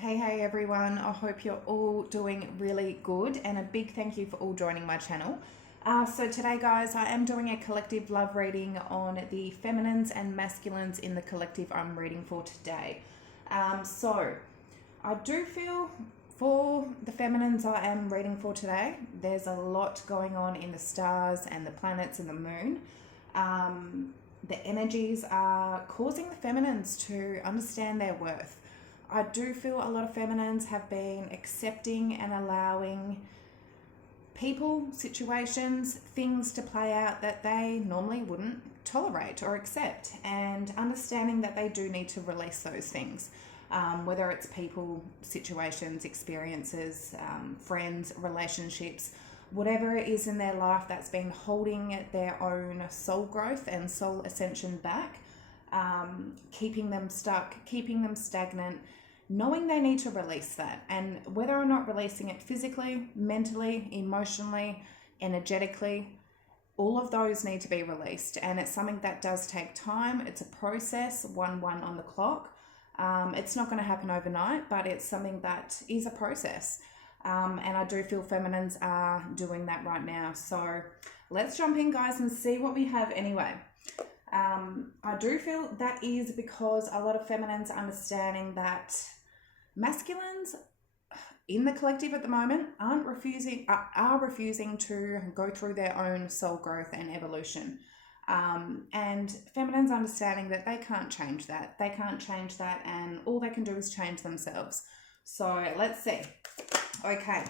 Hey everyone, I hope you're all doing really good, and a big thank you for all joining my channel. So today guys, I am doing a collective love reading on the feminines and masculines in the collective I'm reading for today. So I do feel for the feminines I am reading for today, there's a lot going on in the stars and the planets and the moon. The energies are causing the feminines to understand their worth. I do feel a lot of feminines have been accepting and allowing people, situations, things to play out that they normally wouldn't tolerate or accept, and understanding that they do need to release those things, whether it's people, situations, experiences, friends, relationships, whatever it is in their life that's been holding their own soul growth and soul ascension back, keeping them stuck, keeping them stagnant, knowing they need to release that. And whether or not releasing it physically, mentally, emotionally, energetically, all of those need to be released. And it's something that does take time. It's a process, 1-1 on the clock. It's not going to happen overnight, but it's something that is a process. And I do feel feminines are doing that right now. So let's jump in, guys, and see what we have anyway. I do feel that is because a lot of feminines understanding that masculines in the collective at the moment are refusing to go through their own soul growth and evolution. And feminines understanding that they can't change that. They can't change that, and all they can do is change themselves. So let's see. Okay,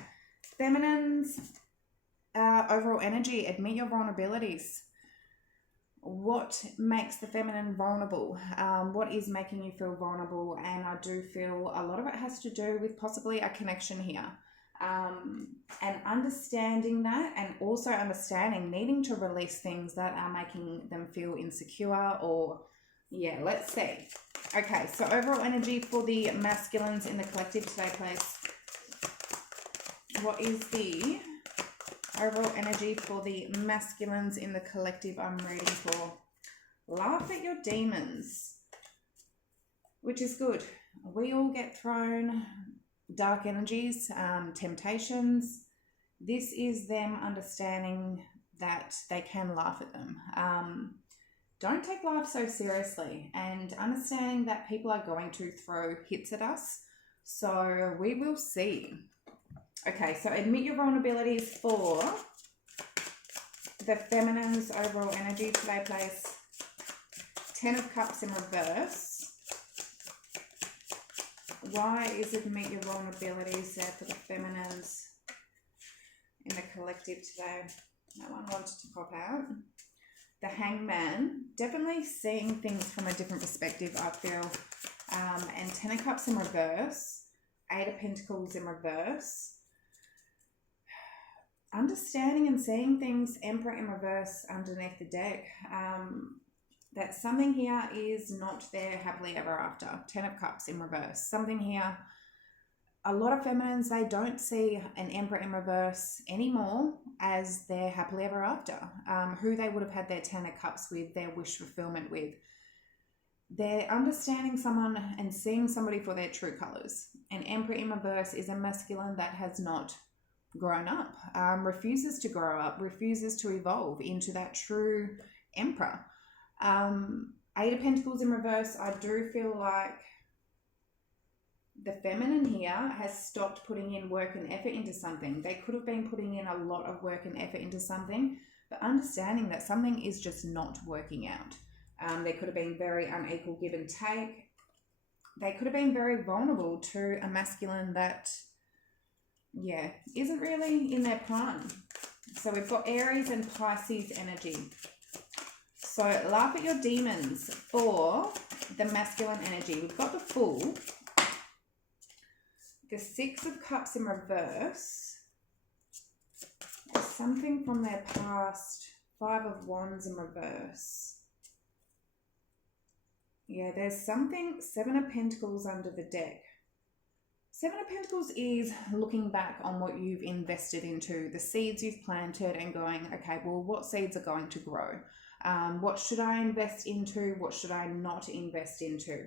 feminines, overall energy, admit your vulnerabilities. What makes the feminine vulnerable? What is making you feel vulnerable? And I do feel a lot of it has to do with possibly a connection here. And understanding that, and also understanding needing to release things that are making them feel insecure, or let's see. Okay, so overall energy for the masculines in the collective today, please. What is the overall energy for the masculines in the collective I'm reading for? Laugh at your demons, which is good. We all get thrown dark energies, temptations. This is them understanding that they can laugh at them. Don't take life so seriously, and understanding that people are going to throw hits at us. So we will see. Okay, so admit your vulnerabilities for the feminine's overall energy today, please. 10 of Cups in reverse. Why is admit your vulnerabilities there for the feminines in the collective today? No one wanted to pop out. The Hangman, definitely seeing things from a different perspective, I feel. And 10 of Cups in reverse. 8 of Pentacles in reverse. Understanding and seeing things, Emperor in reverse underneath the deck. That something here is not there happily ever after. 10 of Cups in reverse. Something here, a lot of feminines, they don't see an Emperor in reverse anymore as their happily ever after. Who they would have had their 10 of Cups with, their wish fulfillment with. They're understanding someone and seeing somebody for their true colors. An Emperor in reverse is a masculine that has not grown up, refuses to grow up, refuses to evolve into that true emperor. 8 of Pentacles in reverse, I do feel like the feminine here has stopped putting in work and effort into something. They could have been putting in a lot of work and effort into something, but understanding that something is just not working out. There could have been very unequal give and take. They could have been very vulnerable to a masculine that isn't really in their prime. So we've got Aries and Pisces energy. So laugh at your demons for the masculine energy. We've got the Fool, the 6 of Cups in reverse. There's something from their past. 5 of Wands in reverse. Yeah, there's something. 7 of Pentacles under the deck. 7 of Pentacles is looking back on what you've invested into, the seeds you've planted, and going, okay, well, what seeds are going to grow? What should I invest into? What should I not invest into?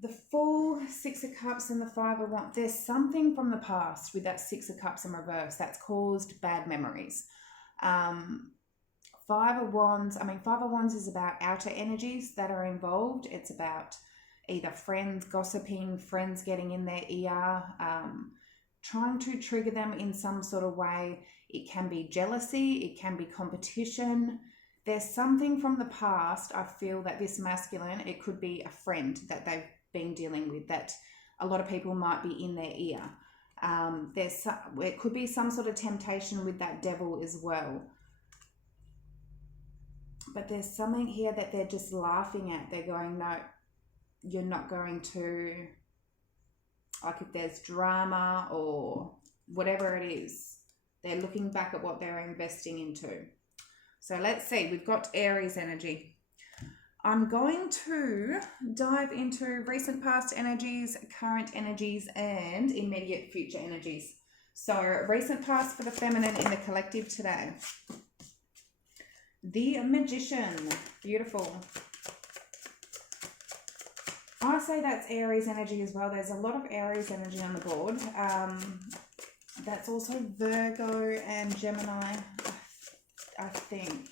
the full Six of Cups and the Five of Wands, there's something from the past with that Six of Cups in reverse that's caused bad memories. Five of Wands, Five of Wands is about outer energies that are involved. It's about either friends gossiping, friends getting in their ear, trying to trigger them in some sort of way. It can be jealousy, it can be competition. There's something from the past. I feel that this masculine, it could be a friend that they've been dealing with, that a lot of people might be in their ear. It could be some sort of temptation with that devil as well. But there's something here that they're just laughing at. They're going, no, you're not going to, like if there's drama or whatever it is, they're looking back at what they're investing into. So let's see, we've got Aries energy. I'm going to dive into recent past energies, current energies, and immediate future energies. So recent past for the feminine in the collective today. The Magician, beautiful. I say that's Aries energy as well. There's a lot of Aries energy on the board. That's also Virgo and Gemini, I think.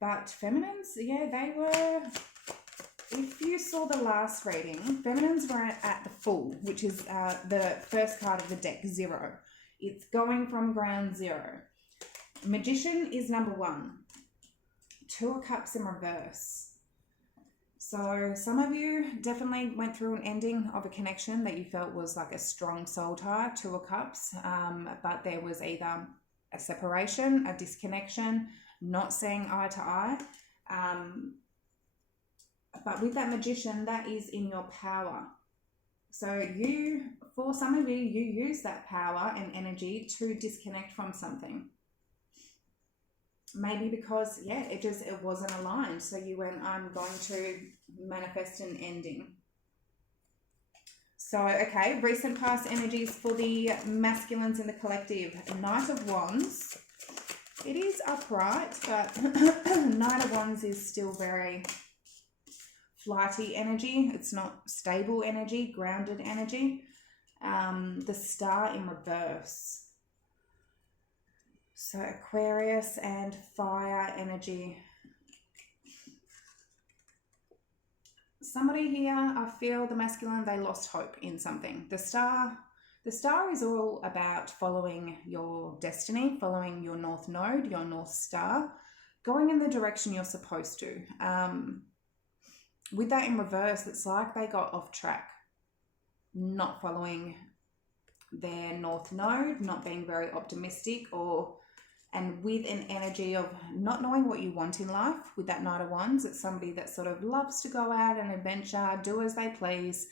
But feminines, yeah, they were, if you saw the last reading, feminines were at the Fool, which is the first card of the deck, 0. It's going from ground 0. Magician is number 1. 2 of Cups in reverse. So some of you definitely went through an ending of a connection that you felt was like a strong soul tie, 2 of Cups, but there was either a separation, a disconnection, not seeing eye to eye. But with that Magician, that is in your power. So for some of you, you use that power and energy to disconnect from something. Maybe because, it wasn't aligned. So you went, I'm going to manifest an ending. So, okay, recent past energies for the masculines in the collective. Knight of Wands. It is upright, but Knight of Wands is still very flighty energy. It's not stable energy, grounded energy. The Star in reverse. So Aquarius and fire energy. Somebody here, I feel the masculine, they lost hope in something. The star is all about following your destiny, following your north node, your north star, going in the direction you're supposed to. With that in reverse, it's like they got off track, not following their north node, not being very optimistic, and with an energy of not knowing what you want in life. With that Knight of Wands, it's somebody that sort of loves to go out and adventure, do as they please.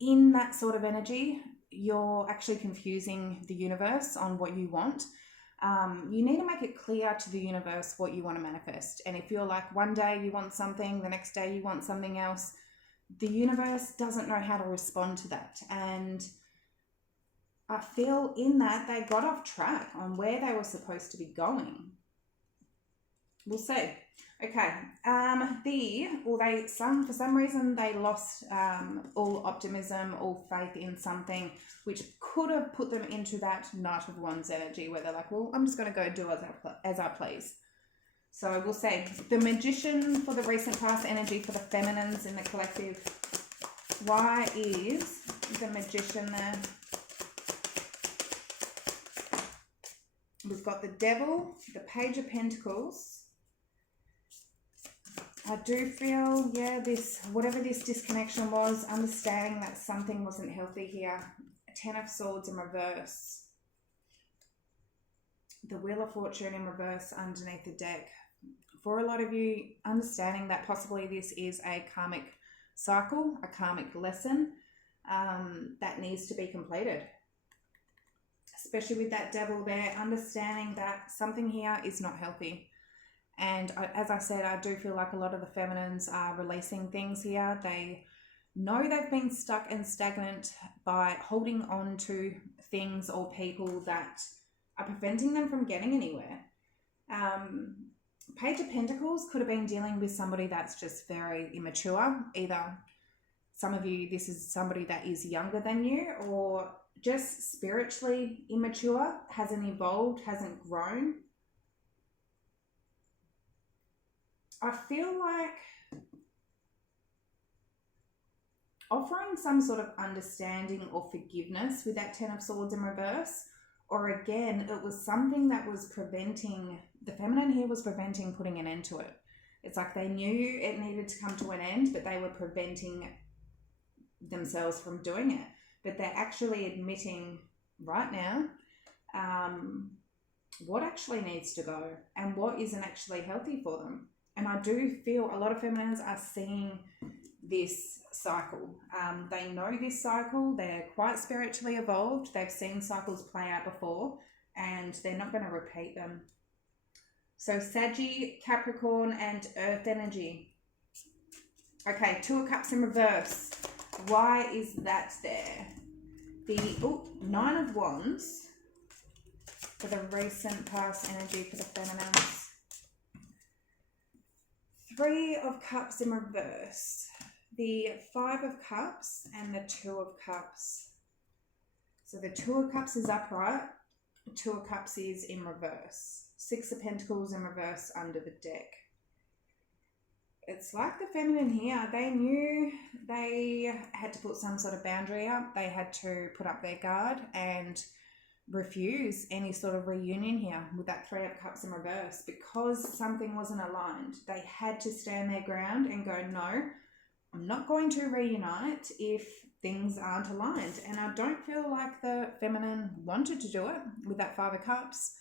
In that sort of energy, you're actually confusing the universe on what you want. You need to make it clear to the universe what you want to manifest. And if you're like one day you want something, the next day you want something else, the universe doesn't know how to respond to that. And I feel in that they got off track on where they were supposed to be going. We'll see. Okay. For some reason they lost all optimism, all faith in something, which could have put them into that Knight of Wands energy where they're like, well, I'm just going to go do as I please. So we'll see. The Magician for the recent past energy for the feminines in the collective. Why is the Magician there? We've got the Devil, the Page of Pentacles. I do feel, whatever this disconnection was, understanding that something wasn't healthy here. 10 of Swords in reverse. The Wheel of Fortune in reverse underneath the deck. For a lot of you, understanding that possibly this is a karmic cycle, a karmic lesson that needs to be completed. Especially with that Devil there, understanding that something here is not healthy. And as I said, I do feel like a lot of the feminines are releasing things here. They know they've been stuck and stagnant by holding on to things or people that are preventing them from getting anywhere. Page of Pentacles could have been dealing with somebody that's just very immature. Either some of you, this is somebody that is younger than you, or just spiritually immature, hasn't evolved, hasn't grown. I feel like offering some sort of understanding or forgiveness with that Ten of Swords in reverse, or again, it was something that was preventing, the feminine here was preventing putting an end to it. It's like they knew it needed to come to an end, but they were preventing themselves from doing it. But they're actually admitting right now what actually needs to go and what isn't actually healthy for them. And I do feel a lot of feminines are seeing this cycle. They know this cycle. They're quite spiritually evolved. They've seen cycles play out before, and they're not going to repeat them. So Saggy, Capricorn, and Earth energy. Okay, Two of Cups in reverse. Why is that there? The Nine of Wands for the recent past energy for the feminines. Three of Cups in reverse. The Five of Cups and the Two of Cups. So the Two of Cups is upright. Two of Cups is in reverse. Six of Pentacles in reverse under the deck. It's like the feminine here, they knew they had to put some sort of boundary up. They had to put up their guard and refuse any sort of reunion here with that Three of Cups in reverse, because something wasn't aligned. They had to stand their ground and go, no, I'm not going to reunite if things aren't aligned. And I don't feel like the feminine wanted to do it with that Five of Cups.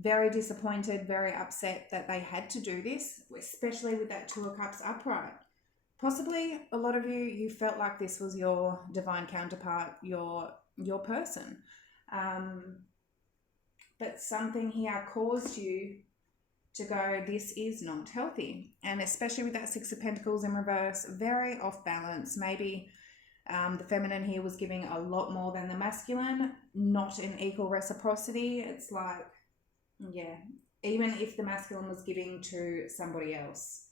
Very disappointed, very upset that they had to do this, especially with that Two of Cups upright. Possibly a lot of you felt like this was your divine counterpart, your person. But something here caused you to go, this is not healthy. And especially with that Six of Pentacles in reverse, very off balance. Maybe the feminine here was giving a lot more than the masculine, not in equal reciprocity. It's like, yeah, even if the masculine was giving to somebody else.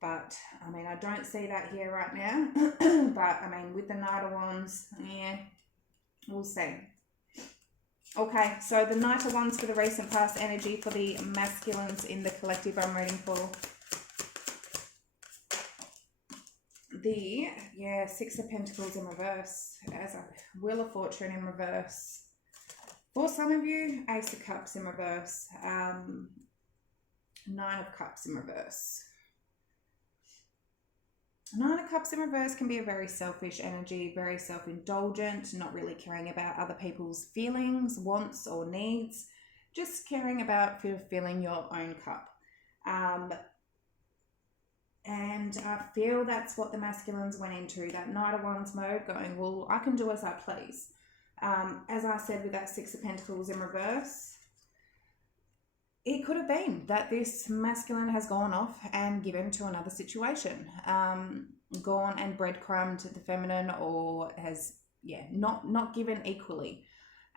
But, I mean, I don't see that here right now. But, I mean, with the Knight of Wands, yeah, we'll see. Okay, so the Knight of Wands for the recent past energy for the masculines in the collective I'm reading for. The, Six of Pentacles in reverse, as a Wheel of Fortune in reverse. For some of you, Ace of Cups in reverse, Nine of Cups in reverse. Nine of Cups in reverse can be a very selfish energy, very self-indulgent, not really caring about other people's feelings, wants or needs, just caring about filling your own cup. And I feel that's what the masculines went into, that Knight of Wands mode, going, well, I can do as I please. As I said with that Six of Pentacles in reverse, it could have been that this masculine has gone off and given to another situation, gone and breadcrumbed the feminine, or has, not given equally.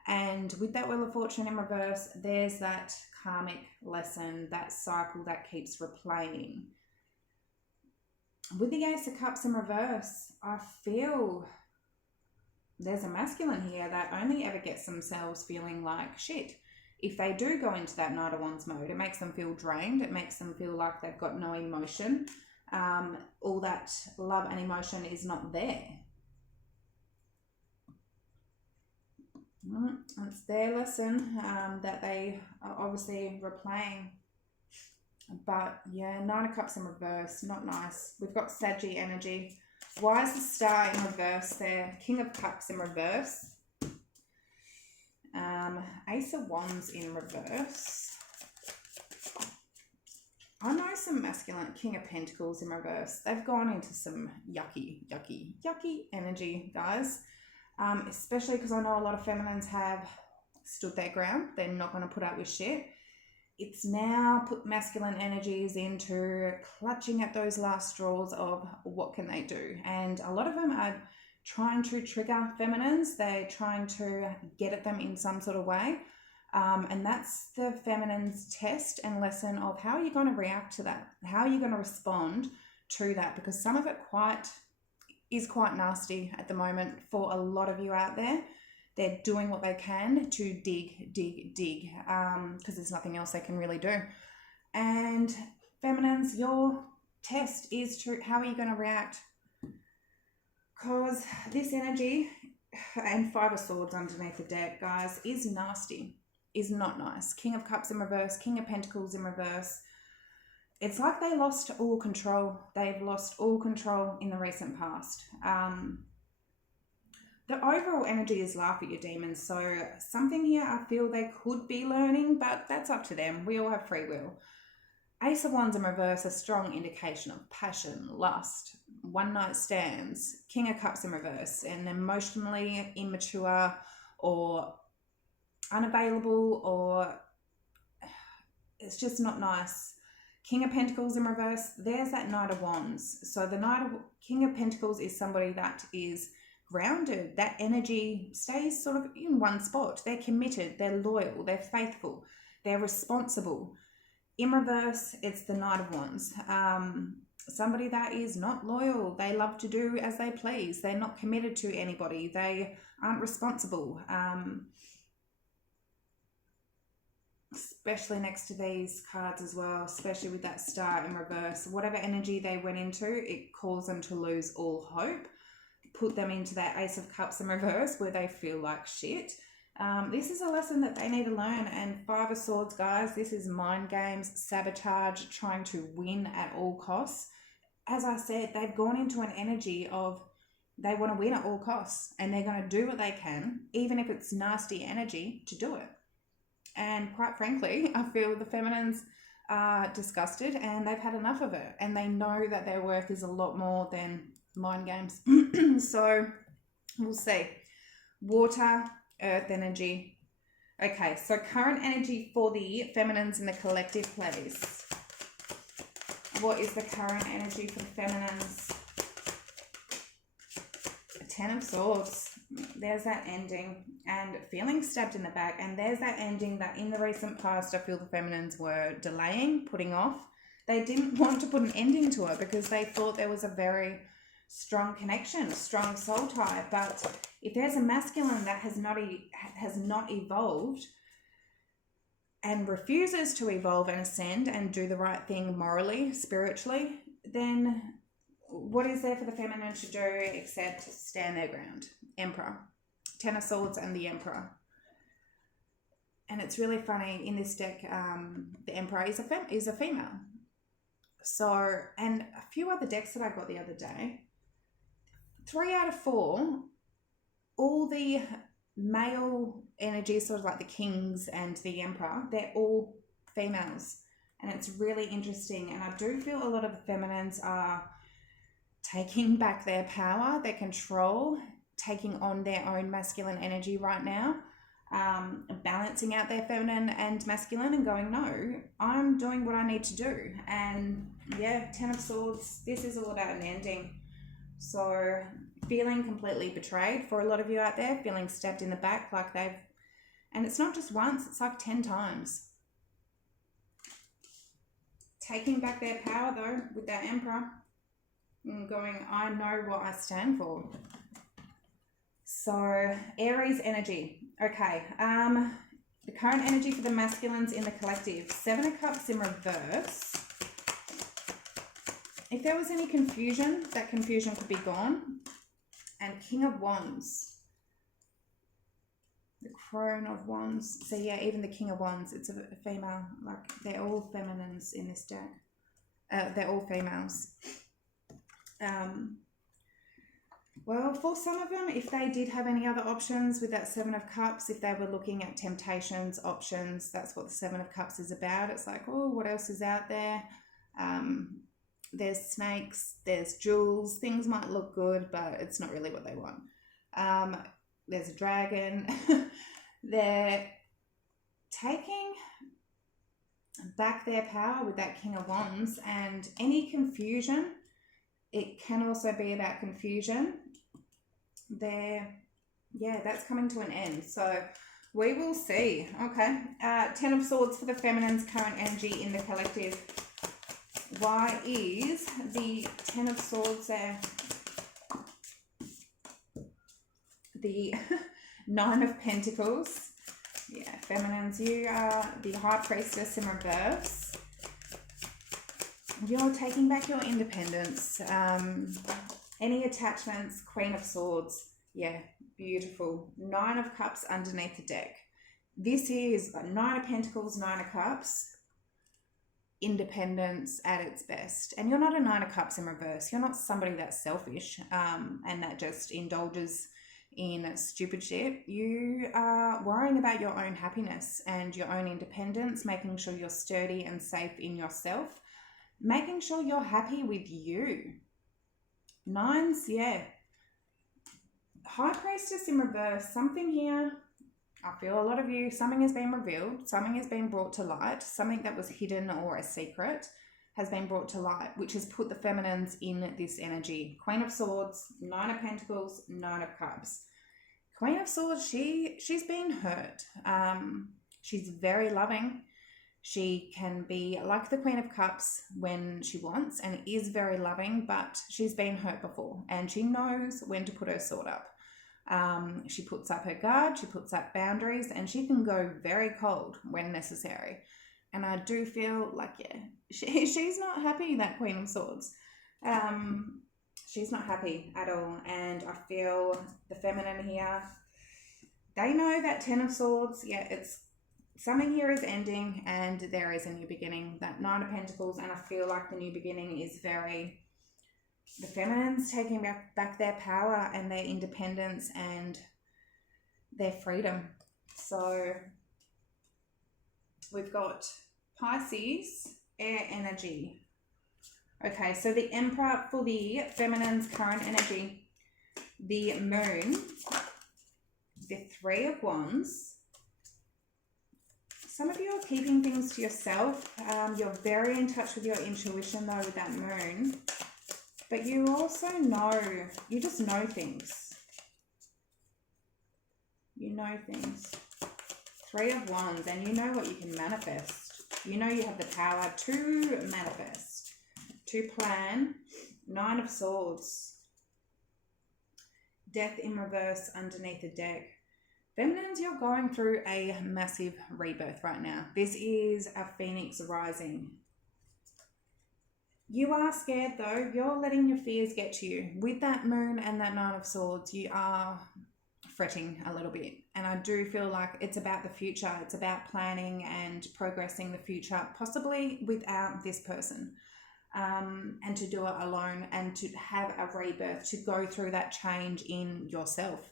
And with that Wheel of Fortune in reverse, there's that karmic lesson, that cycle that keeps replaying. With the Ace of Cups in reverse, I feel there's a masculine here that only ever gets themselves feeling like shit. If they do go into that Knight of Wands mode, it makes them feel drained. It makes them feel like they've got no emotion. All that love and emotion is not there. It's their lesson that they are obviously replaying. But yeah, Nine of Cups in reverse, not nice. We've got Saggy energy. Why is the Star in reverse there? King of Cups in reverse. Ace of Wands in reverse. I know some masculine. King of Pentacles in reverse. They've gone into some yucky energy, guys. Especially because I know a lot of feminines have stood their ground. They're not going to put up with shit. It's now put masculine energies into clutching at those last straws of what can they do. And a lot of them are trying to trigger feminines. They're trying to get at them in some sort of way. And that's the feminine's test and lesson of how are you going to react to that? How are you going to respond to that, because some of it is quite nasty at the moment for a lot of you out there. They're doing what they can to dig, because there's nothing else they can really do. And feminines, your test is to how are you going to react? Because this energy and Five of Swords underneath the deck, guys, is nasty, is not nice. King of Cups in reverse, King of Pentacles in reverse. It's like they lost all control. They've lost all control in the recent past. The overall energy is laugh at your demons. So something here I feel they could be learning, but that's up to them. We all have free will. Ace of Wands in reverse, a strong indication of passion, lust, one-night stands. King of Cups in reverse, an emotionally immature or unavailable, or it's just not nice. King of Pentacles in reverse, there's that Knight of Wands. So the King of Pentacles is somebody that is grounded. That energy stays sort of in one spot. They're committed, they're loyal, they're faithful, they're responsible. In reverse, it's the Knight of Wands. Somebody that is not loyal. They love to do as they please. They're not committed to anybody. They aren't responsible. Especially next to these cards as well, especially with that Star in reverse. Whatever energy they went into, it caused them to lose all hope. Put them into that Ace of Cups in reverse where they feel like shit. This is a lesson that they need to learn. And Five of Swords, guys, this is mind games, sabotage, trying to win at all costs. As I said, they've gone into an energy of they want to win at all costs, and they're going to do what they can, even if it's nasty energy, to do it. And quite frankly, I feel the feminines are disgusted and they've had enough of it, and they know that their work is a lot more than mind games. So we'll see. Water, earth energy. Okay, so current energy for the feminines in the collective, please. What is the current energy for the feminines? 10 of Swords. There's that ending and feeling stabbed in the back. And there's that ending that in the recent past I feel the feminines were delaying, putting off. They didn't want to put an ending to it because they thought there was a very strong connection, a strong soul tie. But if there's a masculine that has not evolved and refuses to evolve and ascend and do the right thing morally, spiritually, then what is there for the feminine to do except stand their ground? Emperor. 10 of Swords and the Emperor. And it's really funny, in this deck, the Emperor is a female. So, and a few other decks that I got the other day, 3 out of 4, all the male energies, sort of like the Kings and the Emperor, they're all females. And it's really interesting. And I do feel a lot of the feminines are taking back their power, their control, taking on their own masculine energy right now, balancing out their feminine and masculine and going, no, I'm doing what I need to do. And yeah, 10 of Swords, this is all about an ending. So feeling completely betrayed for a lot of you out there, feeling stabbed in the back like and it's not just once, it's like 10 times. Taking back their power though with that Emperor and going, I know what I stand for. So Aries energy. Okay, the current energy for the masculines in the collective, 7 of Cups in reverse. If there was any confusion, that confusion could be gone. And King of Wands. The Crone of Wands. So yeah, even the King of Wands, it's a female. Like, they're all feminines in this deck. They're all females. Well, for some of them, if they did have any other options with that 7 of Cups, if they were looking at temptations, options, that's what the 7 of Cups is about. It's like, oh, what else is out there? There's snakes, there's jewels. Things might look good, but it's not really what they want. There's a dragon. They're taking back their power with that King of Wands, and any confusion, it can also be about confusion. That's coming to an end. So we will see. Okay. 10 of Swords for the feminine's current energy in the collective. Why is the Ten of Swords there. The Nine of Pentacles. Yeah, feminines, you are the High Priestess in reverse. You're taking back your independence. Any attachments, Queen of Swords. Yeah, beautiful. Nine of Cups underneath the deck. This is Nine of Pentacles, Nine of Cups. Independence at its best. And you're not a Nine of Cups in reverse. You're not somebody that's selfish and that just indulges in stupid shit. You are worrying about your own happiness and your own independence, making sure you're sturdy and safe in yourself, making sure you're happy with you. Nines, yeah. High Priestess in reverse, something here. I feel a lot of you, something has been revealed, something has been brought to light, something that was hidden or a secret has been brought to light, which has put the feminines in this energy. Queen of Swords, Nine of Pentacles, Nine of Cups. Queen of Swords, she's been hurt. She's very loving. She can be like the Queen of Cups when she wants and is very loving, but she's been hurt before and she knows when to put her sword up. She puts up her guard, she puts up boundaries, and she can go very cold when necessary. And I do feel like, yeah, she's not happy, that Queen of Swords. She's not happy at all. And I feel the feminine here, they know that Ten of Swords, yeah, it's something here is ending and there is a new beginning. That Nine of Pentacles, and I feel like the new beginning is very, the feminines taking back their power and their independence and their freedom. So we've got Pisces, air energy. Okay, so the Emperor for the feminine's current energy, the Moon, the Three of Wands. Some of you are keeping things to yourself. You're very in touch with your intuition though with that Moon. But you also know, you just know things. You know things. Three of Wands, and you know what you can manifest. You know you have the power to manifest, to plan. Nine of Swords. Death in reverse underneath the deck. Feminines, you're going through a massive rebirth right now. This is a phoenix rising. You are scared though. You're letting your fears get to you. With that Moon and that Nine of Swords, you are fretting a little bit. And I do feel like it's about the future. It's about planning and progressing the future, possibly without this person. And to do it alone and to have a rebirth, to go through that change in yourself.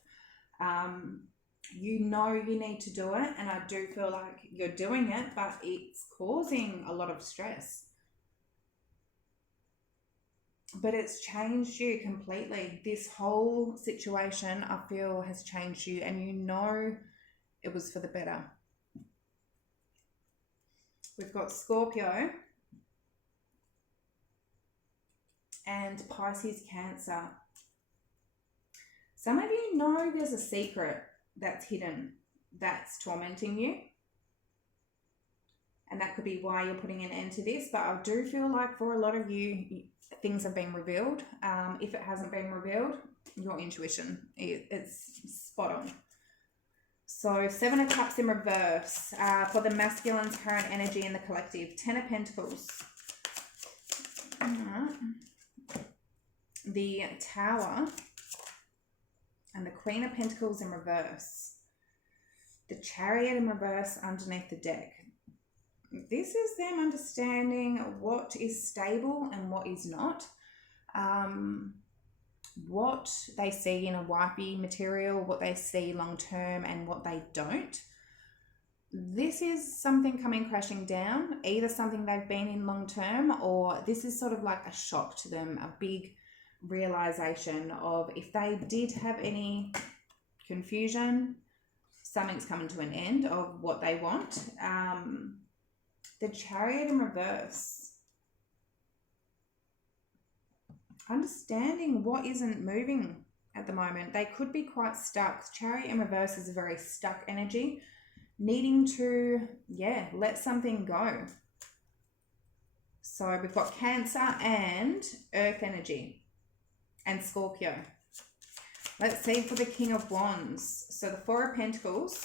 You know you need to do it, and I do feel like you're doing it, but it's causing a lot of stress. But it's changed you completely. This whole situation, I feel, has changed you, and you know it was for the better. We've got Scorpio and Pisces, Cancer. Some of you know there's a secret that's hidden, that's tormenting you. And that could be why you're putting an end to this. But I do feel like for a lot of you, things have been revealed. If it hasn't been revealed, your intuition, it's spot on. So Seven of Cups in reverse for the masculine's current energy in the collective. Ten of Pentacles. The Tower and the Queen of Pentacles in reverse. The Chariot in reverse underneath the deck. This is them understanding what is stable and what is not. What they see in a wifey material, what they see long term and what they don't. This is something coming crashing down, either something they've been in long term, or this is sort of like a shock to them, a big realization of if they did have any confusion, something's coming to an end of what they want. The Chariot in reverse. Understanding what isn't moving at the moment. They could be quite stuck. Chariot in reverse is a very stuck energy, needing to, let something go. So we've got Cancer and Earth energy and Scorpio. Let's see for the King of Wands. So the Four of Pentacles.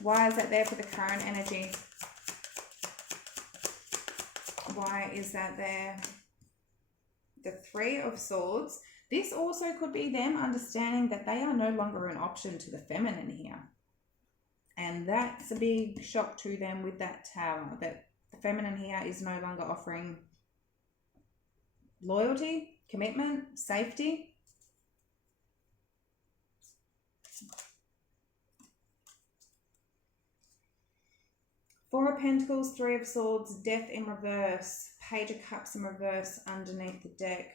Why is that there for the current energy? Why is that there? The Three of Swords. This also could be them understanding that they are no longer an option to the feminine here. And that's a big shock to them with that Tower, that the feminine here is no longer offering loyalty, commitment, safety. Four of Pentacles, Three of Swords, Death in reverse, Page of Cups in reverse underneath the deck.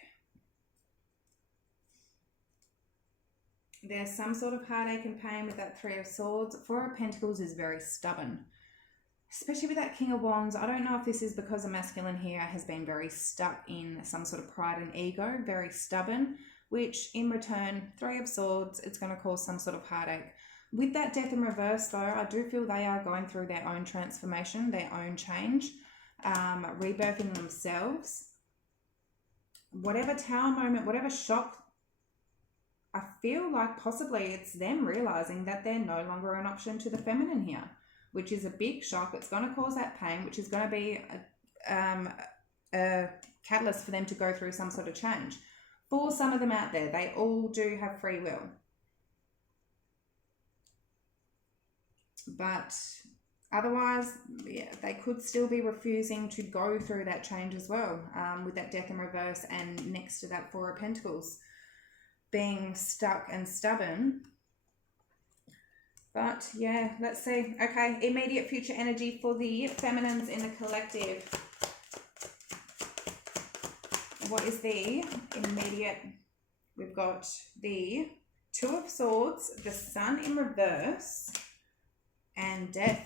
There's some sort of heartache and pain with that Three of Swords. Four of Pentacles is very stubborn, especially with that King of Wands. I don't know if this is because a masculine here has been very stuck in some sort of pride and ego, very stubborn, which in return, Three of Swords, it's going to cause some sort of heartache. With that Death in reverse, though, I do feel they are going through their own transformation, their own change, rebirthing themselves. Whatever Tower moment, whatever shock, I feel like possibly it's them realizing that they're no longer an option to the feminine here, which is a big shock. It's going to cause that pain, which is going to be a catalyst for them to go through some sort of change. For some of them out there, they all do have free will. But otherwise, yeah, they could still be refusing to go through that change as well, with that Death in reverse and next to that Four of Pentacles, being stuck and stubborn. But yeah, let's see. Okay, immediate future energy for the feminines in the collective. What is the immediate? We've got the Two of Swords, the Sun in reverse, and Death.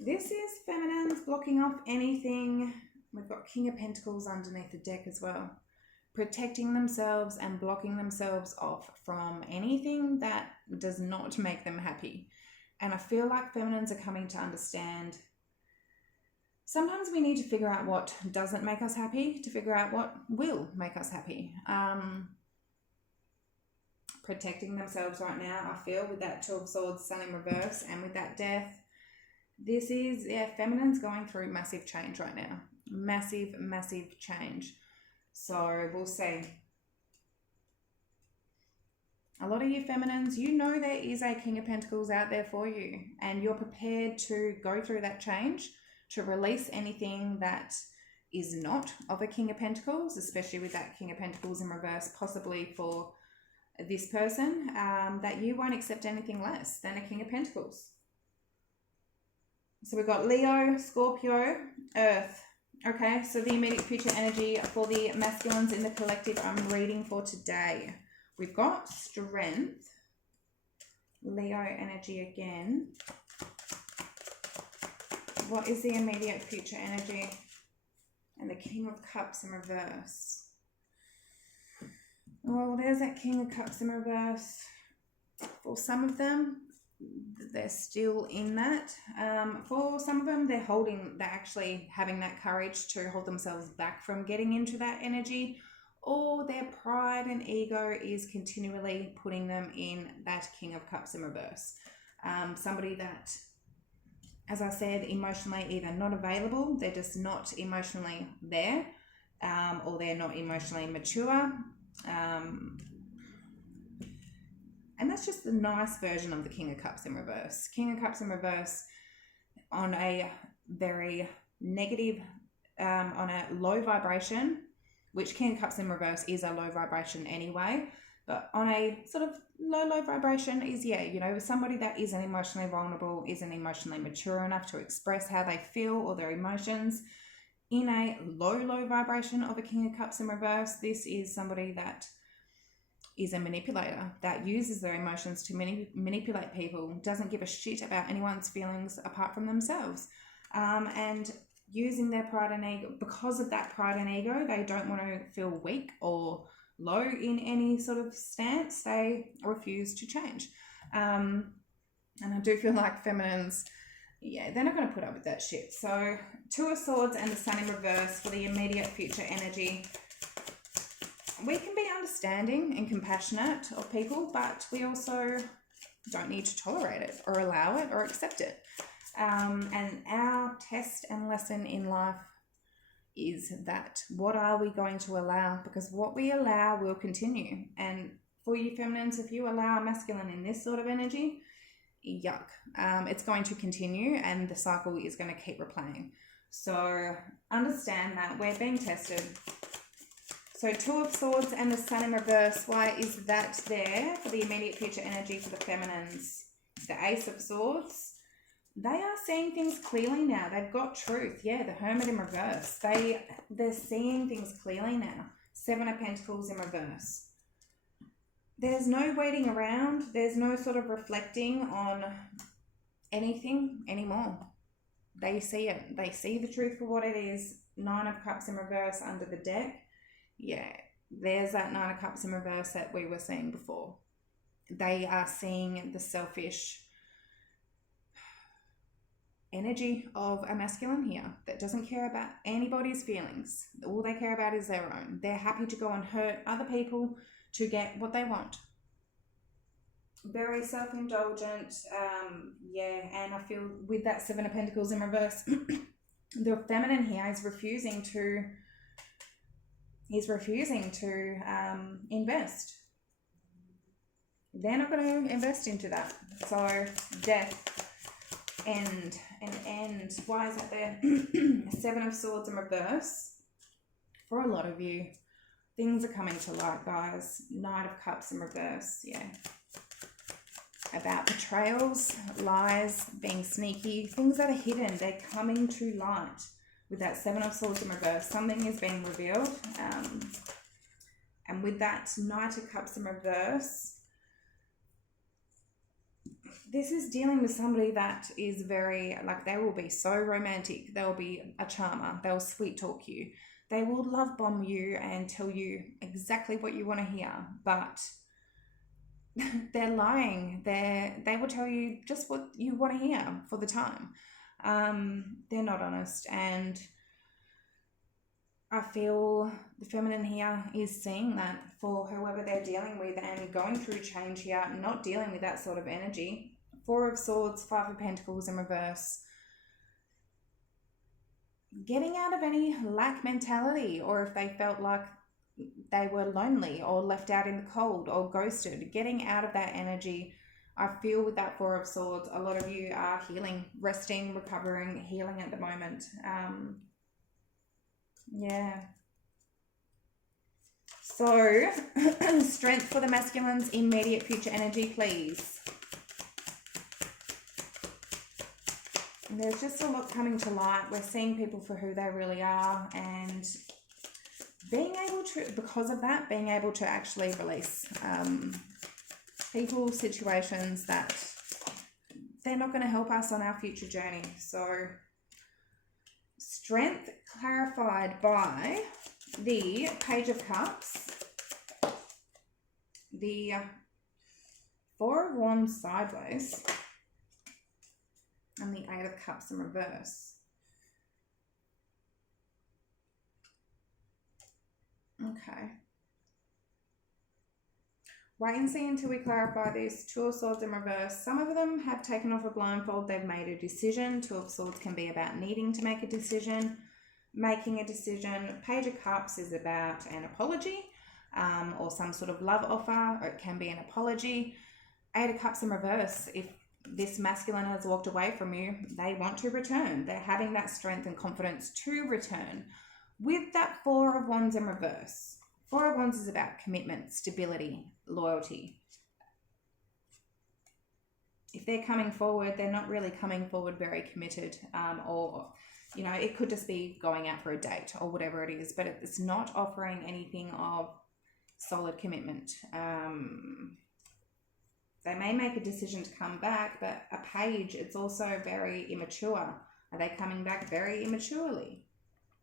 This is feminines blocking off anything. We've got King of Pentacles underneath the deck as well. Protecting themselves and blocking themselves off from anything that does not make them happy. And I feel like feminines are coming to understand sometimes we need to figure out what doesn't make us happy to figure out what will make us happy. Protecting themselves right now, I feel, with that Two of Swords, Sun in reverse, and with that Death. This is, yeah, feminine's going through massive change right now. Massive, massive change. So we'll see. A lot of you feminines, you know there is a King of Pentacles out there for you, and you're prepared to go through that change, to release anything that is not of a King of Pentacles, especially with that King of Pentacles in reverse, possibly for this person, that you won't accept anything less than a King of Pentacles. So we've got Leo, Scorpio, Earth. Okay, so the immediate future energy for the masculines in the collective I'm reading for today. We've got Strength, Leo energy again. What is the immediate future energy? And the King of Cups in reverse. Well, there's that King of Cups in reverse. For some of them, they're still in that. For some of them, they're actually having that courage to hold themselves back from getting into that energy, or their pride and ego is continually putting them in that King of Cups in reverse. Somebody that, as I said, emotionally either not available, they're just not emotionally there, or they're not emotionally mature. And that's just the nice version of the King of Cups in reverse. King of Cups in reverse on a very negative, on a low vibration, which King of Cups in reverse is a low vibration anyway, but on a sort of low vibration is, yeah, you know, somebody that isn't emotionally vulnerable, isn't emotionally mature enough to express how they feel or their emotions. In a low vibration of a King of Cups in reverse, this is somebody that is a manipulator, that uses their emotions to manipulate people, doesn't give a shit about anyone's feelings apart from themselves, and using their pride and ego. Because of that pride and ego, they don't want to feel weak or low in any sort of stance. They refuse to change. And I do feel like feminines Yeah, they're not going to put up with that shit. So, Two of Swords and the Sun in reverse for the immediate future energy. We can be understanding and compassionate of people, but we also don't need to tolerate it or allow it or accept it. And our test and lesson in life is that what are we going to allow? Because what we allow will continue. And for you feminines, if you allow a masculine in this sort of energy, yuck, it's going to continue and the cycle is going to keep replaying. So understand that we're being tested. So Two of Swords and the Sun in reverse, why is that there for the immediate future energy for the feminines? The Ace of Swords, they are seeing things clearly now. They've got truth. Yeah, the Hermit in reverse. They're seeing things clearly now. Seven of Pentacles in reverse. There's no waiting around. There's no sort of reflecting on anything anymore. They see it. They see the truth for what it is. Nine of Cups in reverse under the deck. Yeah, there's that Nine of Cups in reverse that we were seeing before. They are seeing the selfish energy of a masculine here that doesn't care about anybody's feelings. All they care about is their own. They're happy to go and hurt other people to get what they want. Very self-indulgent. Yeah, and I feel with that Seven of Pentacles in reverse, the feminine here is refusing to invest. They're not going to invest into that. So death, end. Why is that there? Seven of Swords in reverse. For a lot of you, things are coming to light, guys. Knight of Cups in reverse. Yeah. About betrayals, lies, being sneaky, things that are hidden. They're coming to light. With that Seven of Swords in reverse, something is being revealed. And with that Knight of Cups in reverse, this is dealing with somebody that is very, like, they will be so romantic. They'll be a charmer. They'll sweet talk you. They will love bomb you and tell you exactly what you want to hear. But they're lying. They will tell you just what you want to hear for the time. They're not honest. And I feel the feminine here is seeing that for whoever they're dealing with and going through change here, not dealing with that sort of energy. Four of Swords, Five of Pentacles in reverse. Getting out of any lack mentality, or if they felt like they were lonely or left out in the cold or ghosted, getting out of that energy. I feel with that Four of Swords, a lot of you are healing, resting, recovering, healing at the moment. Yeah. So, strength for the masculines, immediate future energy, please. And there's just a lot coming to light. We're seeing people for who they really are, and being able to, because of that, being able to actually release people, situations that they're not going to help us on our future journey. So, strength clarified by the Page of Cups, the Four of Wands sideways, and the Eight of Cups in reverse. Okay. Wait and see until we clarify this. Two of Swords in reverse. Some of them have taken off a blindfold. They've made a decision. Two of Swords can be about needing to make a decision, making a decision. Page of Cups is about an apology or some sort of love offer, or it can be an apology. Eight of Cups in reverse. If this masculine has walked away from you, they want to return. They're having that strength and confidence to return. With that Four of Wands in reverse, Four of Wands is about commitment, stability, loyalty. If they're coming forward, they're not really coming forward very committed, or, you know, it could just be going out for a date or whatever it is, but it's not offering anything of solid commitment. They may make a decision to come back, but a page, it's also very immature. Are they coming back very immaturely?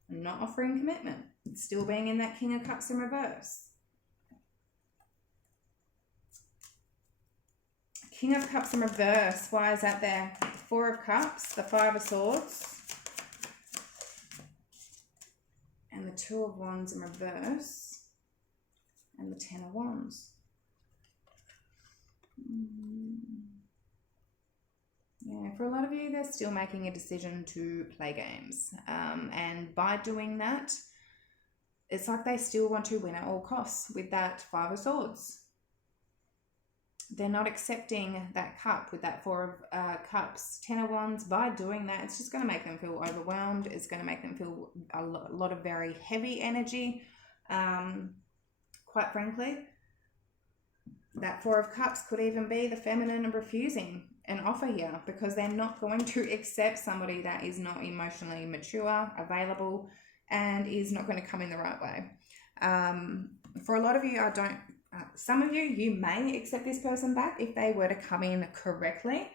Not offering commitment. Still being in that King of Cups in reverse. King of Cups in reverse. Why is that there? Four of Cups, the Five of Swords, and the Two of Wands in reverse, and the Ten of Wands. Yeah, for a lot of you, they're still making a decision to play games. And by doing that, it's like they still want to win at all costs with that Five of Swords. They're not accepting that cup with that Four of Cups. Ten of Wands, by doing that, it's just going to make them feel overwhelmed. It's going to make them feel a lot of very heavy energy. Quite frankly, that Four of Cups could even be the feminine refusing an offer here, because they're not going to accept somebody that is not emotionally mature, available, and is not going to come in the right way. For a lot of you, some of you may accept this person back if they were to come in correctly.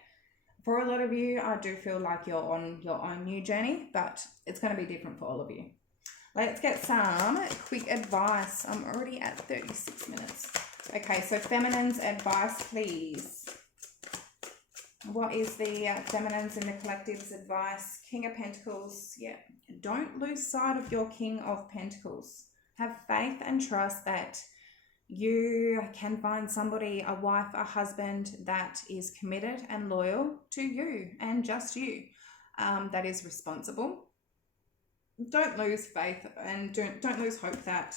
For a lot of you, I do feel like you're on your own new journey, but it's going to be different for all of you. Let's get some quick advice. I'm already at 36 minutes. Okay, so feminine's advice, please. What is the feminine's in the collective's advice? King of Pentacles. Yeah. Don't lose sight of your King of Pentacles. Have faith and trust that you can find somebody, a wife, a husband that is committed and loyal to you and just you, that is responsible. Don't lose faith and don't lose hope that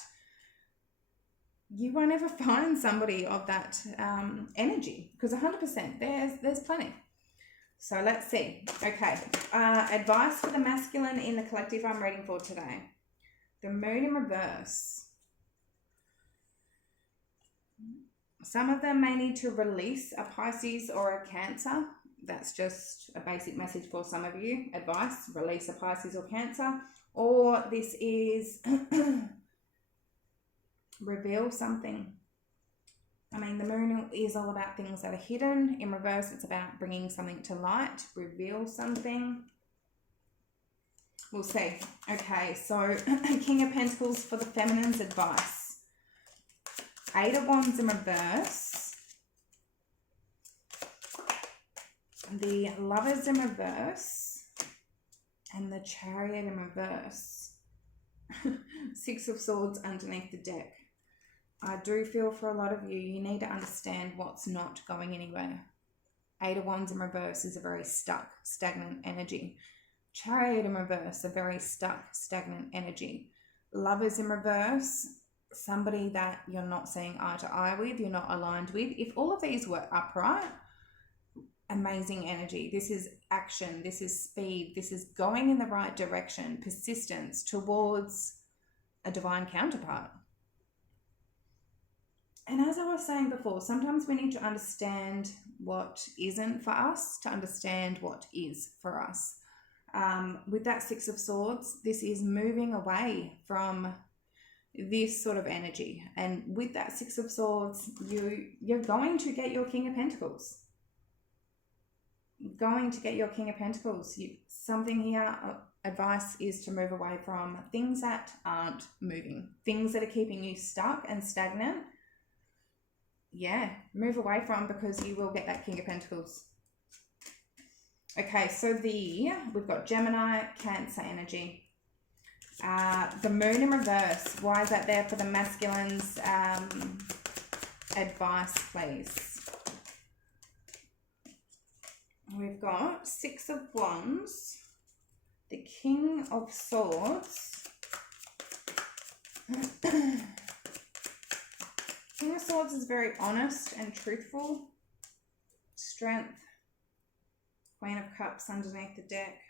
you won't ever find somebody of that energy, because 100% there's plenty. So let's see. Okay, advice for the masculine in the collective I'm reading for today. The Moon in reverse. Some of them may need to release a Pisces or a Cancer. That's just a basic message for some of you. Advice, release a Pisces or Cancer. Or this is reveal something. I mean, the moon is all about things that are hidden. In reverse, it's about bringing something to light, reveal something. We'll see. Okay, so King of Pentacles for the feminine's advice. Eight of Wands in reverse. The Lovers in reverse. And the Chariot in reverse. Six of Swords underneath the deck. I do feel for a lot of you, you need to understand what's not going anywhere. Eight of Wands in reverse is a very stuck, stagnant energy. Chariot in reverse, a very stuck, stagnant energy. Lovers in reverse, somebody that you're not seeing eye to eye with, you're not aligned with. If all of these were upright, amazing energy. This is action, this is speed, this is going in the right direction, persistence towards a divine counterpart. And as I was saying before, sometimes we need to understand what isn't for us to understand what is for us. With that Six of Swords, this is moving away from this sort of energy. And with that Six of Swords, you're going to get your King of Pentacles. Going to get your King of Pentacles. Something here, advice is to move away from things that aren't moving. Things that are keeping you stuck and stagnant. Yeah, move away from, because you will get that King of Pentacles. Okay, so we've got Gemini, Cancer energy. The Moon in reverse. Why is that there for the masculine's advice, please? We've got Six of Wands, the King of Swords. King of Swords is very honest and truthful. Strength. Queen of Cups underneath the deck.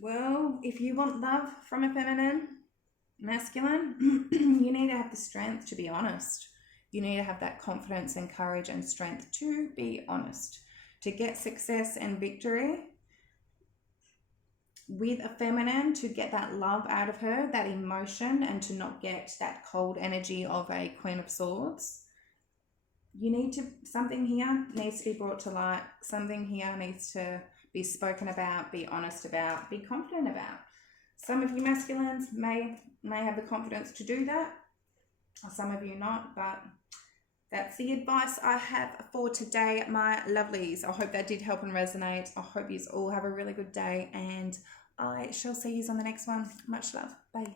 Well, if you want love from a feminine, masculine, you need to have the strength to be honest. You need to have that confidence and courage and strength to be honest. To get success and victory with a feminine, to get that love out of her, that emotion, and to not get that cold energy of a Queen of Swords. Something here needs to be brought to light. Something here needs to be spoken about, be honest about, be confident about. Some of you masculines may have the confidence to do that, or some of you not, but that's the advice I have for today, my lovelies. I hope that did help and resonate. I hope you all have a really good day, and I shall see you on the next one. Much love. Bye.